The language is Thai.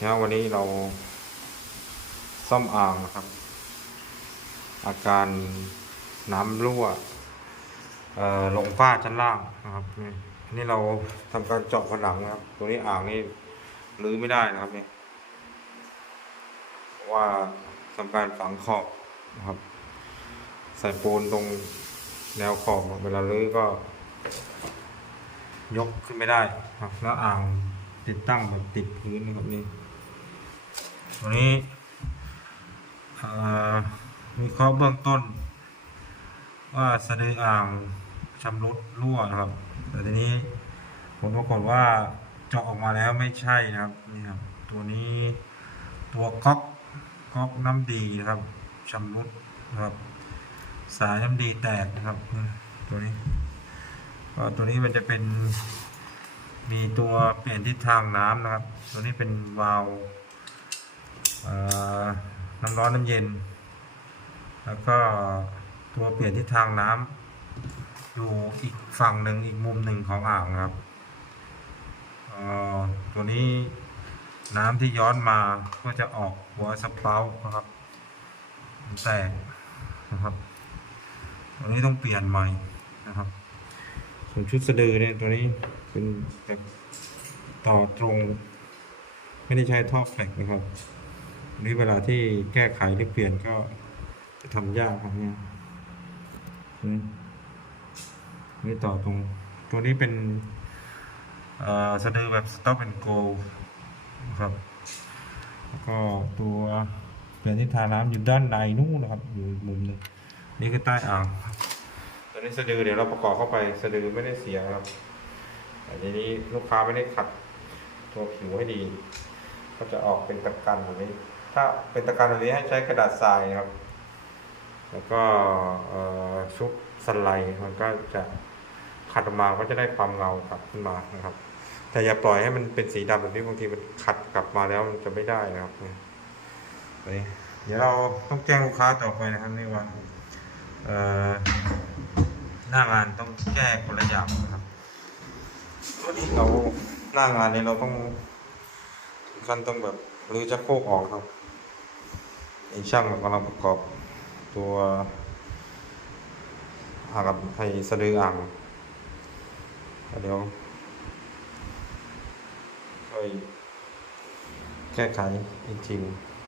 นี่ยวันนี้เราซ่อมอ่างนะครับ อาการน้ำรั่วเอ่อลงฝ้าชั้นล่างนะครับนี่อันนี่เราทำการเจาะผนังนะครับตัวนี้อ่างนี่รื้อไม่ได้นะครับนี่ว่าทำการฝังขอบนะครับ ใส่ปูนตรงแนวขอบเวลารื้อก็ ยกขึ้นไม่ได้ครับ แล้วอ่างติดตั้งแบบติดพื้นนะครับนี่ ตัวนี้มีข้อเบื้องต้น ว่าสะดืออ่างชำรุดรั่วนะครับ แต่ทีนี้ผลปรากฏว่าเจาะออกมาแล้วไม่ใช่นะครับนี่ครับ ตัวนี้ตัวก๊อกก๊อกน้ำดีนะครับชำรุดนะครับ สายน้ำดีแตกนะครับ ตัวนี้ก็ตัวนี้มันจะเป็นมีตัวเปลี่ยนทิศทางน้ำนะครับ ตัวนี้เป็นวาล์ว น้ำร้อนน้ำเย็น แล้วก็ตัวเปลี่ยนทิศทางน้ำอยู่อีกฝั่งหนึ่งอีกมุมหนึ่งของอ่างครับอ่อตัวนี้น้ำที่ย้อนมาก็จะออกหัวสเปานะครับแตกนะครับตัวนี้ต้องเปลี่ยนใหม่นะครับส่วนชุดสะดือเนี่ยตัวนี้เป็นแบบต่อตรง ไม่ได้ใช้ท่อแฟลกนะครับ นี้เวลาที่แก้ไขหรือเปลี่ยนก็จะทำยากครับเนี่ยนี่ต่อตรงตัวนี้เป็นอ่อสะดือแบบ stop and go นะครับ แล้วก็ตัวเปลี่ยนทิศทางน้ำอยู่ด้านในนู่นนะครับ อยู่มุมนึงนี่คือใต้อ่างตอนนี้สะดือเดี๋ยวเราประกอบเข้าไปสะดือไม่ได้เสียครับแต่ทีนี้ลูกค้าไม่ได้ขัดตัวผิวให้ดี ก็จะออกเป็นตะกันแบบนี้ ถ้าเป็นตะกันแบบนี้ให้ใช้กระดาษทรายครับ แล้วก็ชุบสไลด์มันก็จะขัดออกมาก็จะได้ความเงากลับขึ้นมานะครับ แต่อย่าปล่อยให้มันเป็นสีดำแบบนี้บางทีมันขัดกลับมาแล้วมันจะไม่ได้นะครับนี่เดี๋ยวเราต้องแจ้งลูกค้าต่อไปนะครับนี่ว่าหน้างานต้องแก้คนละอย่างนะครับเราหน้างานนี้เราต้องขั้นต้องแบบรื้อจักโครกออกครับ ไอ้ช่างกำลังประกอบตัวอ่างกับไอ้สะดืออ่างเดี๋ยวค่อยแก้ไขอีกทีนึง